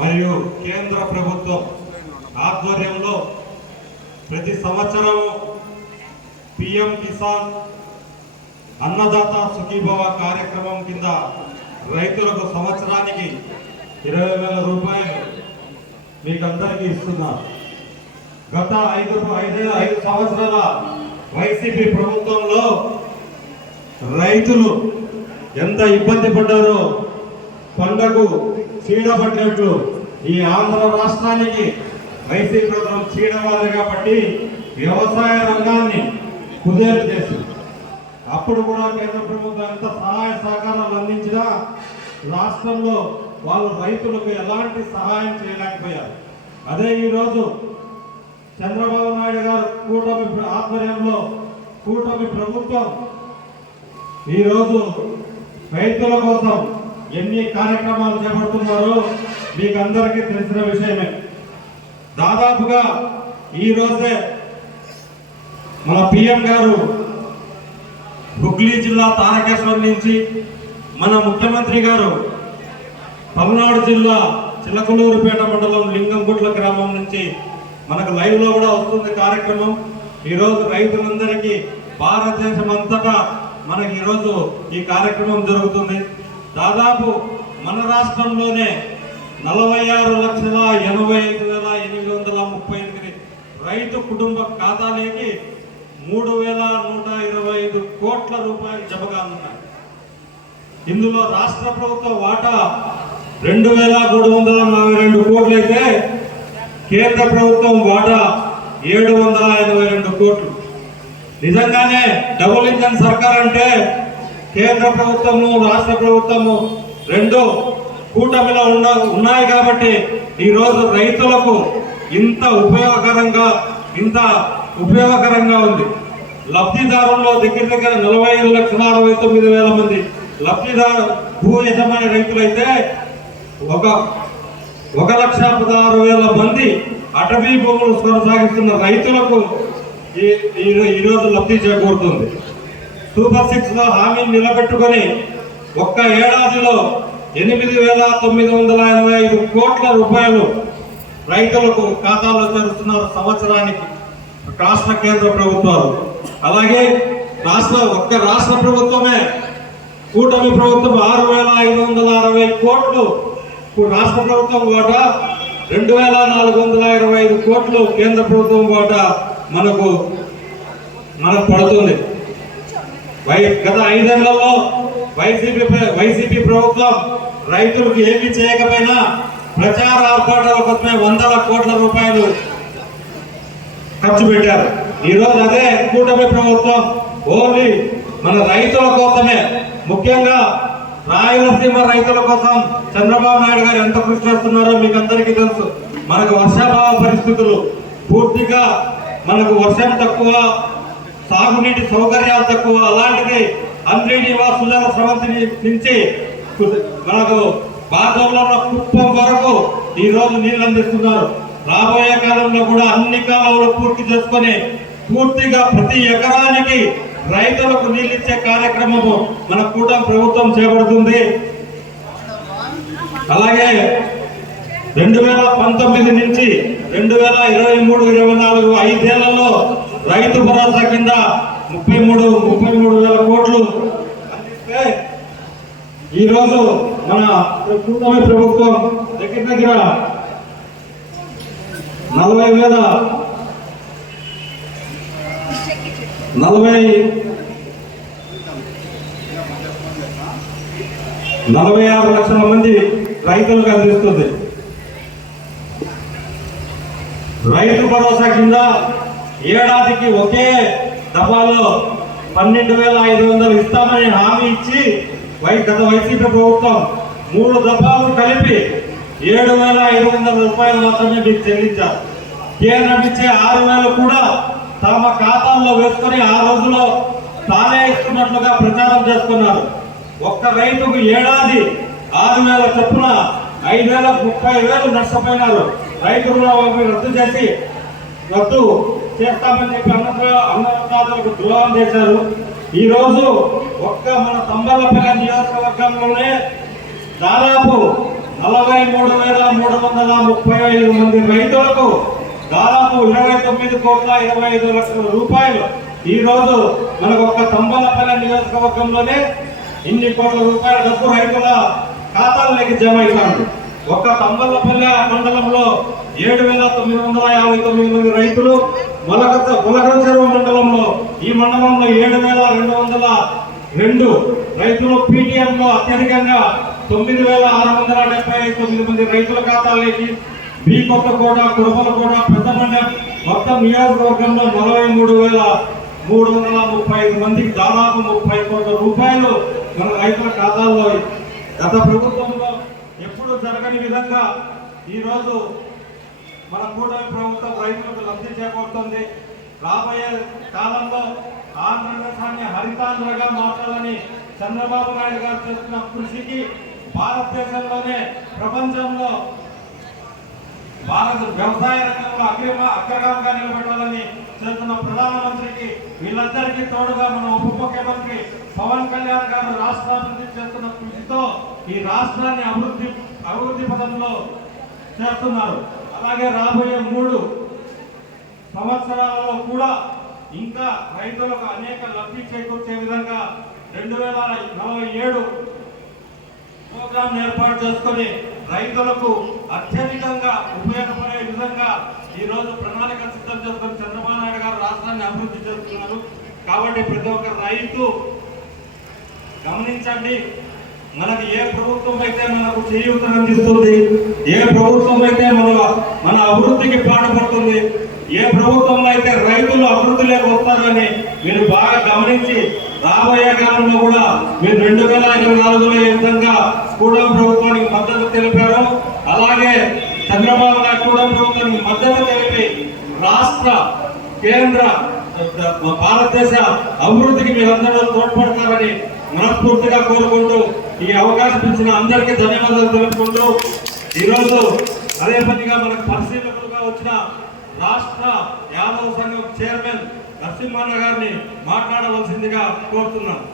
మరియు కేంద్ర ప్రభుత్వం ఆధ్వర్యంలో ప్రతి సంవత్సరం పిఎం కిసాన్ అన్నదాత సుఖీభవ కార్యక్రమం కింద రైతులకు సంవత్సరానికి 20,000 రూపాయలు మీకందరికీ ఇస్తున్నారు. గత 5 సంవత్సరాల వైసీపీ ప్రభుత్వంలో రైతులు ఎంత ఇబ్బంది పడ్డారో పంటకు చీడ పడినట్లు ఈ ఆంధ్ర రాష్ట్రానికి వైసీపీ ప్రభుత్వం చీడవాలి కాబట్టి వ్యవసాయ రంగాన్ని కుదేలు చేసింది. అప్పుడు కూడా కేంద్ర ప్రభుత్వం ఎంత సహాయ సహకారాలు అందించినా రాష్ట్రంలో వాళ్ళు రైతులకు ఎలాంటి సహాయం చేయలేకపోయారు. అదే ఈరోజు చంద్రబాబు నాయుడు గారు కూటమి ఆధ్వర్యంలో కూటమి ప్రభుత్వం ఈరోజు రైతుల కోసం ఎన్ని కార్యక్రమాలు చేపడుతున్నారో మీకు అందరికీ తెలిసిన విషయమే. దాదాపుగా ఈ రోజే మన పిఎం గారు హుగ్లీ జిల్లా తారకేశ్వరం నుంచి, మన ముఖ్యమంత్రి గారు పల్నాడు జిల్లా చిలకలూరుపేట మండలం లింగంగుట్ల గ్రామం నుంచి మనకు లైవ్ లో కూడా వస్తుంది కార్యక్రమం. ఈరోజు రైతులందరికీ భారతదేశం అంతటా మనకి ఈరోజు ఈ కార్యక్రమం జరుగుతుంది. దాదాపు మన రాష్ట్రంలోనే 46,85,838 రైతు కుటుంబ ఖాతాలోకి 3,125 కోట్ల రూపాయలు జమగా ఉన్నాయి. ఇందులో రాష్ట్ర ప్రభుత్వ వాటా 2,342 కోట్లు అయితే కేంద్ర ప్రభుత్వం వాటా 782 కోట్లు. నిజంగానే డబుల్ ఇంజన్ సర్కార్ అంటే కేంద్ర ప్రభుత్వము రాష్ట్ర ప్రభుత్వము రెండు కూటమిలో ఉన్నాయి కాబట్టి ఈరోజు రైతులకు ఇంత ఉపయోగకరంగా ఉంది. లబ్ధిదారుల్లో దగ్గర 45,69,000 మంది లబ్ధిదారు భూ యజమాని రైతులైతే 1,16,000 మంది అటవీ భూములు కొనసాగిస్తున్న రైతులకు ఈరోజు లబ్ధి చేకూరుతుంది. సూపర్ 6 లో హామీ నిలబెట్టుకొని ఒక్క ఏడాదిలో 8,985 కోట్ల రూపాయలు రైతులకు ఖాతాలో చేరుస్తున్నారు సంవత్సరానికి రాష్ట్ర కేంద్ర ప్రభుత్వాలు. అలాగే రాష్ట్ర ప్రభుత్వమే కూటమి ప్రభుత్వం 6,560 కోట్లు రాష్ట్ర ప్రభుత్వం వాటా, 2,425 కోట్లు కేంద్ర ప్రభుత్వం వాటా మనకు పడుతుంది. గత 5 ఏళ్లలో వైసీపీ ప్రభుత్వం రైతులకు ఏమీ చేయకపోయినా ప్రచార ఆర్భాటాల కోసమే 100 కోట్ల రూపాయలు ఖర్చు పెట్టారు. ఈరోజు అదే కూటమి ప్రభుత్వం ఓన్లీ మన రైతుల కోసమే, ముఖ్యంగా రాయలసీమ రైతుల కోసం చంద్రబాబు నాయుడు గారు ఎంత కృషి చేస్తున్నారో మీకు అందరికీ తెలుసు. మనకు వర్షాభావ పరిస్థితులు పూర్తిగా, మనకు వర్షం తక్కువ, సాగునీటి సౌకర్యాలు తక్కువ. అలాంటిది అంద్రీనివాస్ సుజల స్రవంతి నుంచి మనకు బాధల్లో కుప్పం వరకు ఈ రోజు నీళ్లు అందిస్తున్నారు. రాబోయే కాలంలో కూడా అన్ని కాలువలు పూర్తి చేసుకొని పూర్తిగా ప్రతి ఎకరానికి రైతులకు నీళ్ళిచ్చే కార్యక్రమము మన కూటమి ప్రభుత్వం చేపడుతుంది. అలాగే 2019 నుంచి 2023-24 5 ఏళ్లలో రైతు భరోసా కింద 33,000 కోట్లు అందిస్తే ఈరోజు మన కూటమి ప్రభుత్వం దగ్గర 46 లక్షల మంది రైతులకు అందిస్తుంది. రైతు భరోసా కింద ఏడాదికి ఒకే దఫాలో 12,500 ఇస్తామని హామీ ఇచ్చి గత వైసీపీ ప్రభుత్వం 3 దఫాలు కలిపి 7,500 రూపాయలు మాత్రమే మీకు చెల్లించారు. కేంద్రం ఇచ్చే 6,000 కూడా తమ ఖాతాల్లో వేసుకొని ఆ రోజులో తానే ఇస్తున్నట్లుగా ప్రచారం చేసుకున్నారు. ఒక్క రైతుకు ఏడాది 6,000 చొప్పున 5,30,000 నష్టపోయినారు. రైతు రుణమాఫీ రద్దు చేస్తామని చెప్పి అన్నదాతలకు ద్రోహం చేశారు. ఈ రోజు ఒక్క మన తంబలపల్లి నియోజకవర్గంలోనే దాదాపు 43,335 మంది రైతులకు దాదాపు 29,25,00,000 రూపాయలు ఈ రోజు మనకు ఒక్క తంబలపల్లి నియోజకవర్గంలోనే ఇన్ని కోట్ల రూపాయల డబ్బు రైతుల ఖాతాల్లోకి జమ అవుతుంది. ఒక్క తంబలపల్లి మండలంలో 7,959 మంది రైతులు, ములకల చెరువు మండలంలో ఈ మండలంలో 7,202 రైతులు, PTM లో అత్యధికంగా 9,679 మంది రైతుల ఖాతాలోకి, బి కొత్తకోట, కురపలకోట, పెద్దమండ్యం మొత్తం నియోజకవర్గంలో 43,335 మందికి దాదాపు 30 కోట్ల రూపాయలు మన రైతుల ఖాతాల్లో గత ప్రభుత్వంలో ఎప్పుడు జరగని విధంగా ఈరోజు మన కూటమి ప్రభుత్వం రైతులకు లబ్ధి చేకూరుతుంది. రాబోయే కాలంలో ఆంధ్రదేశాన్ని హరితాంధ్రగా మార్చాలని చంద్రబాబు నాయుడు గారు చేస్తున్న కృషికి భారతదేశంలోనే ప్రపంచంలో భారత వ్యవసాయ రంగంలో అగ్రగామిగా నిలబెట్టాలని చేస్తున్న ప్రధానమంత్రికి వీళ్ళందరికీ తోడుగా మన ఉప ముఖ్యమంత్రి పవన్ కళ్యాణ్ గారు రాష్ట్రాభివృద్ధి చేస్తున్న కృషితో ఈ రాష్ట్రాన్ని అభివృద్ధి పథంలో చేస్తున్నారు. అలాగే రాబోయే 3 సంవత్సరాలలో కూడా ఇంకా రైతులకు అనేక లబ్ధి చేకూర్చే విధంగా 2047 ప్రోగ్రాం ఏర్పాటు చేసుకొని రైతులకు అత్యధికంగా ఉపయోగపడే విధంగా ఈ రోజు ప్రణాళిక సిద్ధం చేసుకొని చంద్రబాబు నాయుడు గారు రాష్ట్రాన్ని అభివృద్ధి చేస్తున్నారు. కాబట్టి ప్రతి ఒక్క రైతు గమనించండి, మనకి ఏ ప్రభుత్వం అయితే మనకు చేయూతను అందిస్తుంది, ఏ ప్రభుత్వం అయితే మన అభివృద్ధికి పాటుపడుతుంది, ఏ ప్రభుత్వంలో అయితే రైతులు అభివృద్ధిలోకి వస్తారని మీరు బాగా గమనించి రాబోయే కాలంలో కూడా మీరు 2024లో ఏ విధంగా కూటమి ప్రభుత్వానికి మద్దతు తెలిపారు, అలాగే చంద్రబాబు నాయుడు కూటమి ప్రభుత్వానికి మద్దతు తెలిపి రాష్ట్ర కేంద్ర భారతదేశ అభివృద్ధికి మీరందరూ తోడ్పడతారని మనస్ఫూర్తిగా కోరుకుంటూ ఈ అవకాశం ఇచ్చిన అందరికీ ధన్యవాదాలు తెలుపుకుంటూ ఈరోజు అదే పనిగా మనకు పరిశీలకులుగా వచ్చిన రాష్ట్ర యాదవ సంఘం చైర్మన్ నరసింహన్న గారిని మాట్లాడవలసిందిగా కోరుతున్నాను.